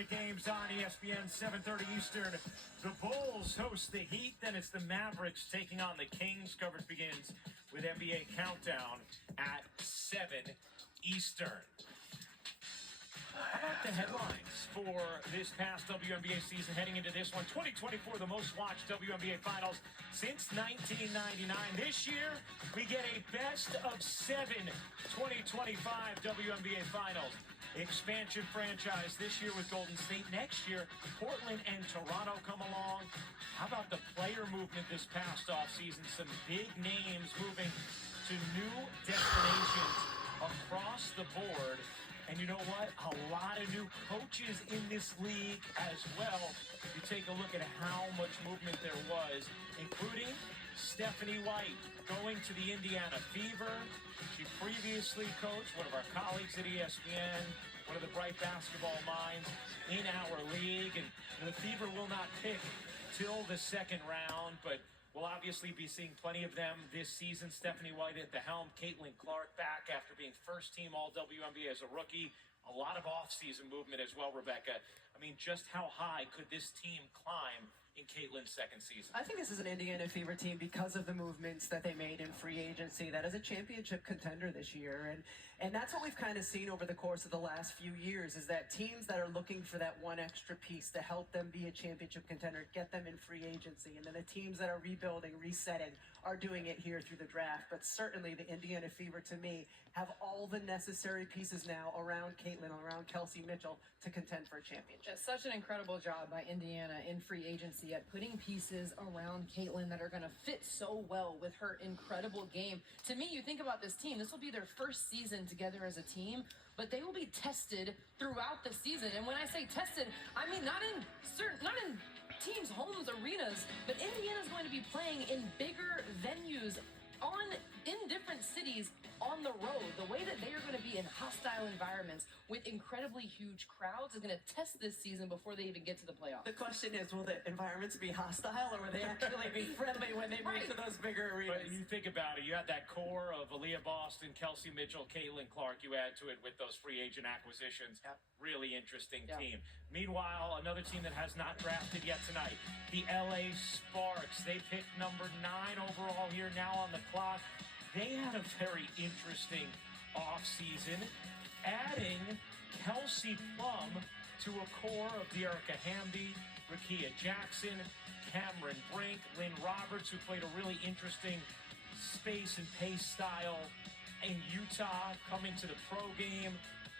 tournament games on ESPN, 7:30 Eastern. The Bulls host the Heat, then it's the Mavericks taking on the Kings. Coverage begins with NBA Countdown at 7 Eastern. How about the headlines for this past WNBA season heading into this one? 2024, the most watched WNBA finals since 1999. This year, we get a best of 7 2025 WNBA finals. Expansion franchise this year with Golden State. Next year, Portland and Toronto come along. How about the player movement this past offseason? Some big names moving to new destinations across the board. And you know what? A lot of new coaches in this league as well. You take a look at how much movement there was, including Stephanie White going to the Indiana Fever. She previously coached one of our colleagues at ESPN, one of the bright basketball minds in our league. And the Fever will not pick till the second round, but we'll obviously be seeing plenty of them this season. Stephanie White at the helm, Caitlin Clark back after being first-team All-WNBA as a rookie. A lot of off-season movement as well, Rebecca. I mean, just how high could this team climb in Caitlin's second season? I think this is an Indiana Fever team because of the movements that they made in free agency. That is a championship contender this year. And that's what we've kind of seen over the course of the last few years, is that teams that are looking for that one extra piece to help them be a championship contender, get them in free agency. And then the teams that are rebuilding, resetting, are doing it here through the draft. But certainly the Indiana Fever, to me, have all the necessary pieces now around Caitlin, around Kelsey Mitchell to contend for a championship. It's such an incredible job by Indiana in free agency at putting pieces around Caitlin that are going to fit so well with her incredible game. To me, you think about this team, this will be their first season together as a team, but they will be tested throughout the season. And when I say tested, I mean not in teams' homes, arenas, but Indiana's going to be playing in bigger venues in different cities on the road. The way that they are going to be in hostile environments with incredibly huge crowds is going to test this season before they even get to the playoffs. The question is, will the environments be hostile, or will they actually be friendly when they move to those bigger arenas? But you think about it, you had that core of Aaliyah Boston, Kelsey Mitchell, Caitlin Clark. You add to it with those free agent acquisitions. Yep. Really interesting Yep. team. Meanwhile, another team that has not drafted yet tonight, the LA Sparks. They picked number 9 overall here now on the clock. They had a very interesting offseason, adding Kelsey Plum to a core of Dearica Hamby, Rickea Jackson, Cameron Brink, Lynn Roberts, who played a really interesting space and pace style in Utah, coming to the pro game.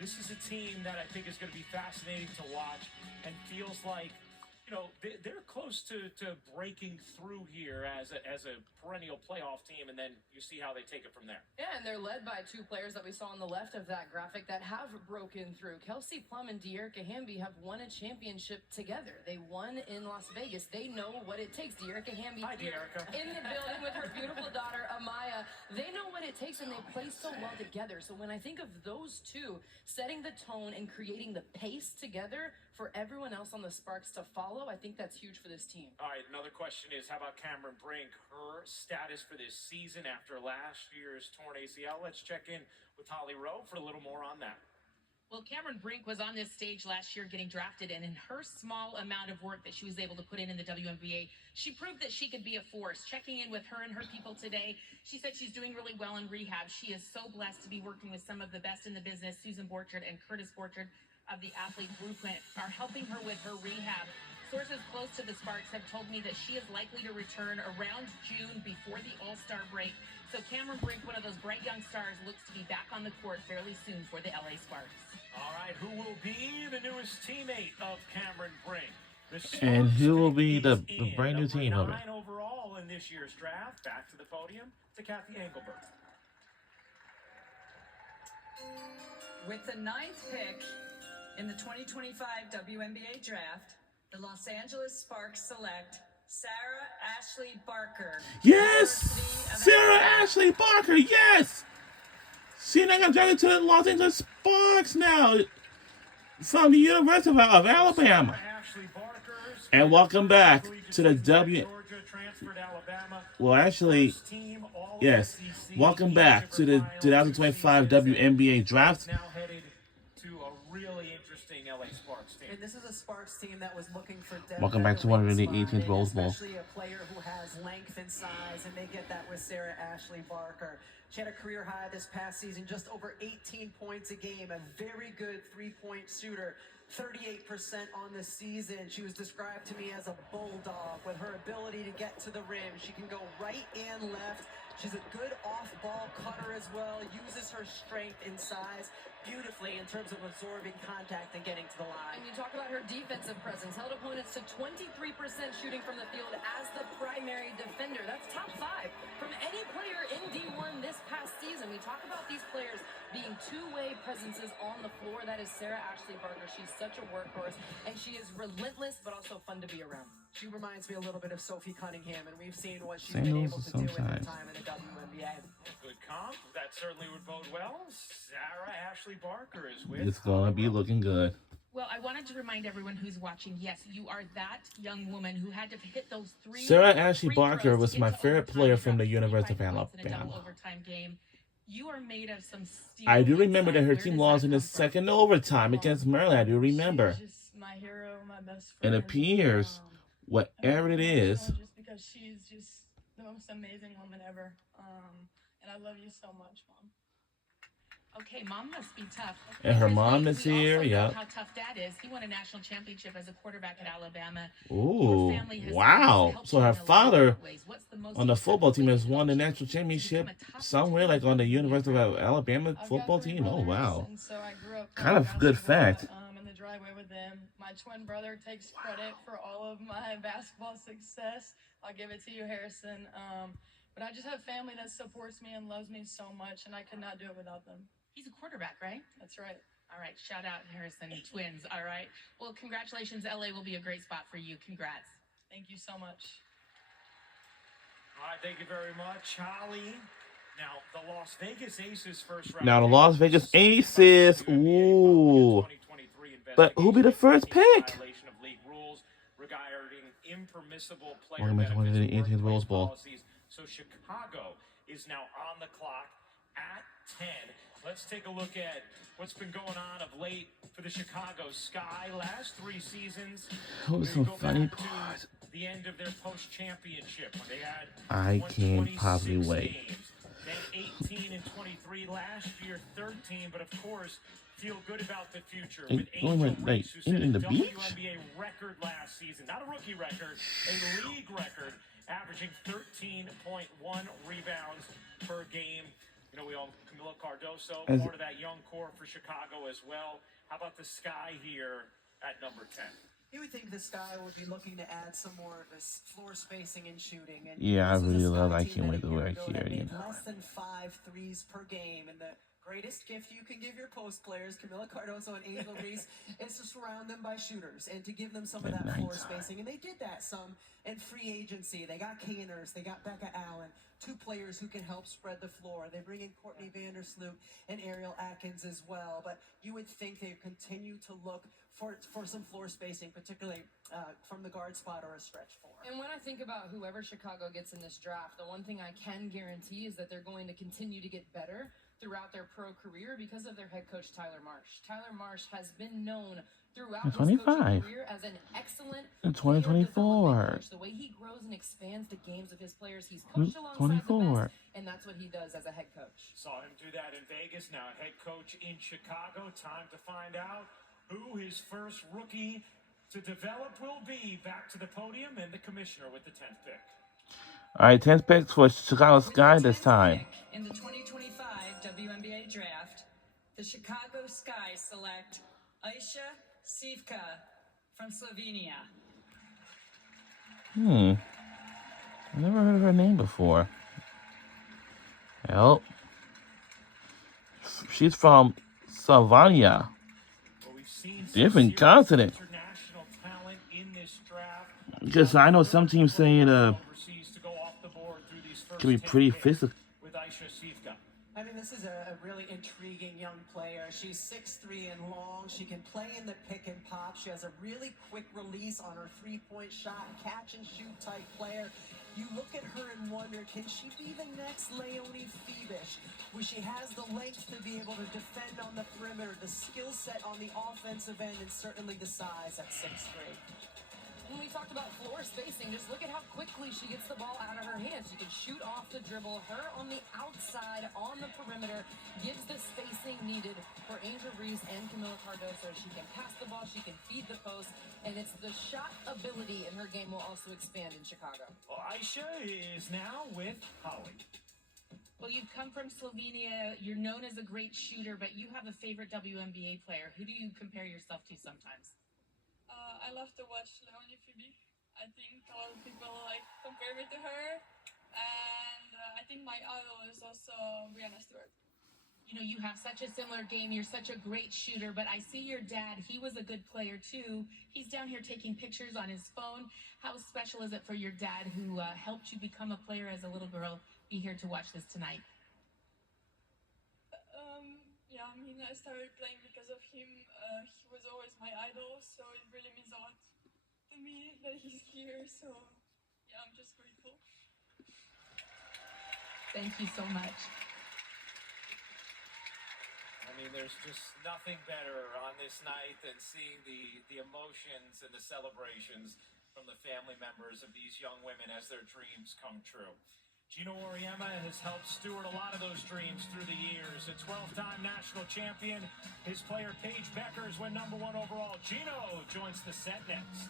This is a team that I think is going to be fascinating to watch and feels like, you know, they're close to breaking through here as a perennial playoff team, and then you see how they take it from there. Yeah, and they're led by 2 players that we saw on the left of that graphic that have broken through. Kelsey Plum and Dearica Hamby have won a championship together. They won in Las Vegas. They know what it takes. Dearica Hamby Hi, Dearica. in the building with her beautiful daughter, Amaya. They know what it takes, and they play so well together. So when I think of those 2 setting the tone and creating the pace together for everyone else on the Sparks to follow, I think that's huge for this team. All right, another question is, how about Cameron Brink? Her status for this season after last year's torn ACL. Let's check in with Holly Rowe for a little more on that. Well, Cameron Brink was on this stage last year getting drafted, and in her small amount of work that she was able to put in the WNBA, she proved that she could be a force. Checking in with her and her people today, she said she's doing really well in rehab. She is so blessed to be working with some of the best in the business. Susan Borchard and Curtis Borchard of the Athlete Blueprint are helping her with her rehab. Sources close to the Sparks have told me that she is likely to return around June before the All-Star break. So Cameron Brink, one of those bright young stars, looks to be back on the court fairly soon for the LA Sparks. All right, who will be the newest teammate of Cameron Brink? And who will be the brand new team of it? 9 overall in this year's draft. Back to the podium to Kathy Engelbert. With the 9th pick in the 2025 WNBA draft, the Los Angeles Sparks select Sarah Ashley Barker. Yes! Sarah Ashley Barker, yes! See, now I'm drafted to the Los Angeles Sparks now from the University of Alabama. And welcome back to the Well, actually, yes. Welcome back to the 2025 WNBA draft. Now headed to a really interesting LA Sparks team. And this is a Sparks team that was looking for depth. Welcome back to one of the 18th Rose Bowl. Especially a player who has length and size, and they get that with Sarah Ashley Barker. She had a career high this past season, just over 18 points a game, a very good three-point shooter. 38% on the season. She was described to me as a bulldog with her ability to get to the rim. She can go right and left. She's a good off-ball cutter as well, uses her strength and size beautifully in terms of absorbing contact and getting to the line. And you talk about her defensive presence, held opponents to 23% shooting from the field as the primary defender. That's top 5 from any player in D1 this past season. We talk about these players being two-way presences on the floor. That is Sarah Ashley Barker. She's such a workhorse, and she is relentless but also fun to be around. She reminds me a little bit of Sophie Cunningham, and we've seen what she's Same been rules able to as do in her sometimes. time in the WNBA. Good comp. That certainly would bode well. Sarah Ashley Barker is with. It's gonna be looking good. Well, I wanted to remind everyone who's watching, yes, you are that young woman who had to hit those 3 Sarah Ashley free Barker throws was to my get to favorite overtime, player from the dropped University of 45 points in a double Alabama. overtime game. You are made of some steel. I do remember that her Where team does lost that in the come from? second overtime against Maryland. I do remember. She's just my hero, my best It friend. appears, whatever it is, Just because she's just the most amazing woman ever. And I love you so much, Mom. Okay, Mom must be tough. And her Because mom we is here, also know yep. how tough Dad is. He won a national championship as a quarterback at Alabama. Ooh, Your family has wow. always helped So you her in a lot of father different ways. What's the most on the football team has incredible won the way national you've championship become a top somewhere like on the University of Alabama I've football got 3 team. Oh, brothers, wow. And so I grew up Kind of playing good basketball, fact. In the driveway with them. My twin brother takes credit for all of my basketball success. I'll give it to you, Harrison. But I just have family that supports me and loves me so much, and I could not do it without them. He's a quarterback, right? That's right. All right, shout out Harrison twins. All right. Well, congratulations. LA will be a great spot for you. Congrats. Thank you so much. All right, thank you very much, Holly. Now, the Las Vegas Aces first round. Now the pick Las Vegas was Aces, WNBA following a ooh. 2023 But who'll be the first investigation pick? violation of league rules regarding impermissible player Welcome back to one of the benefits and 18th Rose workplace Bowl. policies. So Chicago is now on the clock at 10. Let's take a look at what's been going on of late for the Chicago Sky. Last 3 seasons, What was we some go funny back to part? the end of their post-championship when they had I won can't 26 possibly wait. games. Then 18 and 23 last year, 13, but of course, feel good about the future Hey, with going Angel right, like, Reese, who set in a the beach? WNBA record last season. Not a rookie record, a league record, averaging 13.1 rebounds per game. You know, we all Camila Cardoso, As- part of that young core for Chicago as well. How about the Sky here at number 10? You would think the Sky would be looking to add some more of this floor spacing and shooting. And Yeah, I this is a really Sky love. I team can't that wait to a year work ago here. that You made know, less than 5 threes per game, and the greatest gift you can give your post players, Camila Cardoso and Angel Reese, is to surround them by shooters and to give them some of At that floor nighttime. spacing. And they did that some in free agency. They got Caners, they got Becca Allen, 2 players who can help spread the floor. They bring in Courtney Vandersloot and Ariel Atkins as well. But you would think they continue to look for some floor spacing, particularly from the guard spot or a stretch 4. And when I think about whoever Chicago gets in this draft, the one thing I can guarantee is that they're going to continue to get better throughout their pro career because of their head coach, Tyler Marsh. Tyler Marsh has been known throughout his 25. coaching career as an excellent In player 2024. development coach. The way he grows and expands the games of his players, he's coached alongside the 24. best, and that's what he does as a head coach. Saw him do that in Vegas. Now head coach in Chicago. Time to find out who his first rookie to develop will be. Back to the podium and the commissioner with the 10th pick. All right, 10th picks for Chicago With Sky the this 10th time. pick in the 2025 WNBA draft, the Chicago Sky select Aisha Sivka from Slovenia. I never heard of her name before. Well, she's from Slovenia. Well, we've seen some Different serious continent. international talent in this draft. Because I know some teams say it Overseas to go off the board through these first can be 10 pretty picks physical. with Aisha Sivka. I mean, this is a really intriguing young player. She's 6'3" and long. She can play in the pick and pop. She has a really quick release on her three-point shot, catch and shoot type player. you look at her and wonder, can she be the next Leonie Phoebish, where she has the length to be able to defend on the perimeter, the skill set on the offensive end, and certainly the size at 6'3". When we talked about floor spacing, just look at how quickly she gets the ball out of her hands. She can shoot off the dribble. Her on the outside, on the perimeter, gives the spacing needed for Angel Reese and Camila Cardoso. She can pass the ball, she can feed the post, and it's the shot ability in her game will also expand in Chicago. Well, Aisha is now with Holly. Well, you've come from Slovenia. You're known as a great shooter, but you have a favorite WNBA player. Who do you compare yourself to sometimes? I love to watch Leonie Phoebe. I think a lot of people compare me to her, and I think my idol is also Brianna Stewart. You know, you have such a similar game. You're such a great shooter, but I see your dad. He was a good player too. He's down here taking pictures on his phone. How special is it for your dad, who helped you become a player as a little girl, be here to watch this tonight? Yeah, I mean, I started playing because of him. He was always my idol, so it really means a lot to me that he's here. So, yeah, I'm just grateful. Thank you so much. I mean, there's just nothing better on this night than seeing the emotions and the celebrations from the family members of these young women as their dreams come true. Gino Auriemma has helped steward a lot of those dreams through the years. A 12-time national champion. His player Paige Beckers went #1 overall. Gino joins the set next.